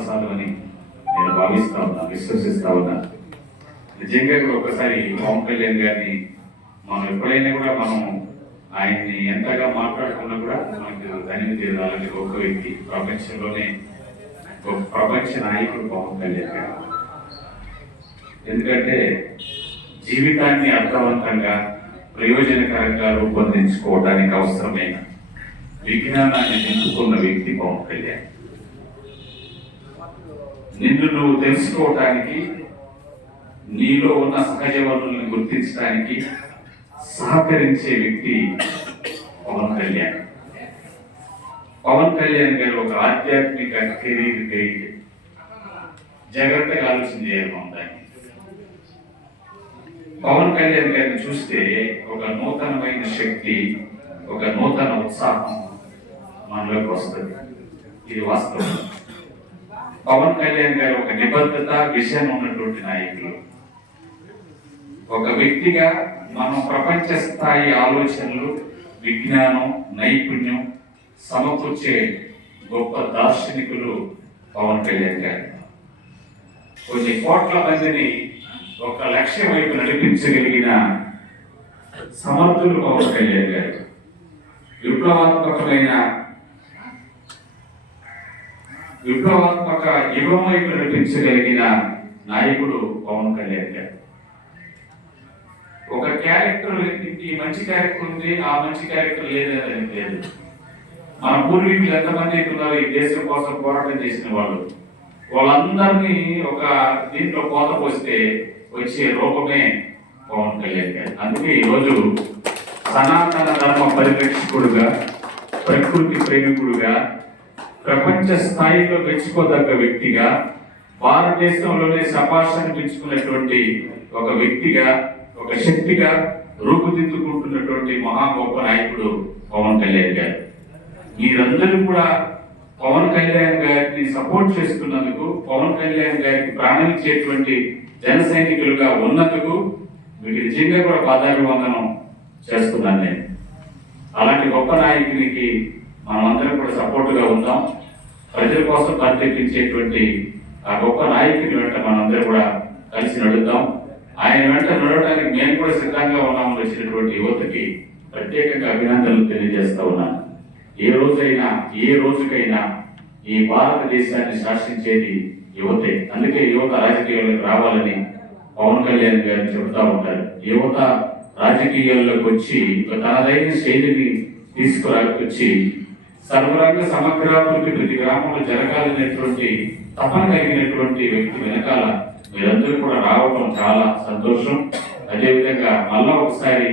వరప్రసాదం అని నేను భావిస్తా ఉన్నా, విశ్వసిస్తా ఉన్నా. నిజంగా కూడా ఒకసారి పవన్ కళ్యాణ్ గారిని మనం ఎప్పుడైనా కూడా మనం ఆయన్ని ఎంతగా మాట్లాడుకున్నా కూడా మనకు ధన్యం తీరు. అలాంటి గొప్ప వ్యక్తి, ప్రపంచంలోనే గొప్ప ప్రపంచ నాయకుడు పవన్ కళ్యాణ్ గారు. ఎందుకంటే జీవితాన్ని అర్థవంతంగా ప్రయోజనకరంగా రూపొందించుకోవడానికి అవసరమైన విజ్ఞానాన్ని నింపుకున్న వ్యక్తి పవన్ కళ్యాణ్. నిన్ను నువ్వు తెలుసుకోవటానికి, నీలో ఉన్న సహజ వనరులను గుర్తించడానికి సహకరించే వ్యక్తి పవన్ కళ్యాణ్. పవన్ కళ్యాణ్ గారు ఒక ఆధ్యాత్మిక కెరీర్ గైడ్. జాగ్రత్తగా ఆలోచన చేయాలి మనం దాన్ని. పవన్ కళ్యాణ్ గారిని చూస్తే ఒక నూతనమైన శక్తి, ఒక నూతన ఉత్సాహం మనలోకి వస్తుంది. ఇది వాస్తవం. పవన్ కళ్యాణ్ గారు ఒక నిబద్ధత, విషయం ఉన్నటువంటి నాయకులు. ఒక వ్యక్తిగా మనం ప్రపంచ స్థాయి ఆలోచనలు, విజ్ఞానం, నైపుణ్యం సమకూర్చే గొప్ప దార్శనికులు పవన్ కళ్యాణ్ గారు. కొన్ని కోట్ల మందిని ఒక లక్ష్యం వైపు నడిపించగలిగిన సమర్థులు పవన్ కళ్యాణ్ గారు. విప్లవాత్మక యుగం వైపు నడిపించగలిగిన నాయకుడు పవన్ కళ్యాణ్ గారు. ఒక క్యారెక్టర్, ఈ మంచి క్యారెక్టర్ ఉంది, ఆ మంచి క్యారెక్టర్ లేదని లేదు. మన పూర్వీకులు ఎంతమంది ఉన్నారు ఈ దేశం కోసం పోరాటం చేసిన వాళ్ళు, వాళ్ళందరినీ ఒక దీంట్లో కోత పోస్తే వచ్చే రూపమే పవన్ కళ్యాణ్ గారు. అందుకే ఈరోజు సనాతన ధర్మ పరిరక్షకుడుగా, ప్రకృతి ప్రేమికుడుగా, ప్రపంచ స్థాయిలో మెచ్చుకోదగ్గ వ్యక్తిగా, భారతదేశంలోనే శభాషను పెంచుకున్నటువంటి ఒక వ్యక్తిగా, ఒక శక్తిగా రూపుదిద్దుకుంటున్నటువంటి మహా గొప్ప నాయకుడు పవన్ కళ్యాణ్ గారు. మీరందరూ కూడా పవన్ కళ్యాణ్ గారిని సపోర్ట్ చేస్తున్నందుకు, పవన్ కళ్యాణ్ గారికి ప్రాణించేటువంటి జన సైనికులుగా ఉన్నందుకు మీకు నిజంగా కూడా పాదాభివందనం చేస్తున్నాను నేను. అలాంటి గొప్ప నాయకునికి మనమందరం కూడా సపోర్టుగా ఉందాం. ప్రజల కోసం పరితెప్పించేటువంటి ఆ గొప్ప నాయకుని వెంట మనందరం కూడా కలిసి నడుద్దాం. ఆయన వెంట నడవడానికి మేము కూడా సిద్ధంగా ఉన్నామని వచ్చినటువంటి యువతకి ప్రత్యేకంగా అభినందనలు తెలియజేస్తా ఉన్నాను. ఏ రోజుకైనా ఈ భారతదేశాన్ని శాసించేది యువతే. అందుకే యువత రాజకీయాల్లోకి రావాలని పవన్ కళ్యాణ్ గారు చెబుతా ఉంటారు. యువత రాజకీయాల్లోకి వచ్చి తనదైన శైలిని తీసుకురాకొచ్చి సర్వరంగ సమగ్రాభివృద్ధి ప్రతి గ్రామంలో జరగాలనేటువంటి తపన కలిగినటువంటి వ్యక్తి వెనకాల మీరందరూ కూడా రావడం చాలా సంతోషం. అదేవిధంగా మళ్ళా ఒకసారి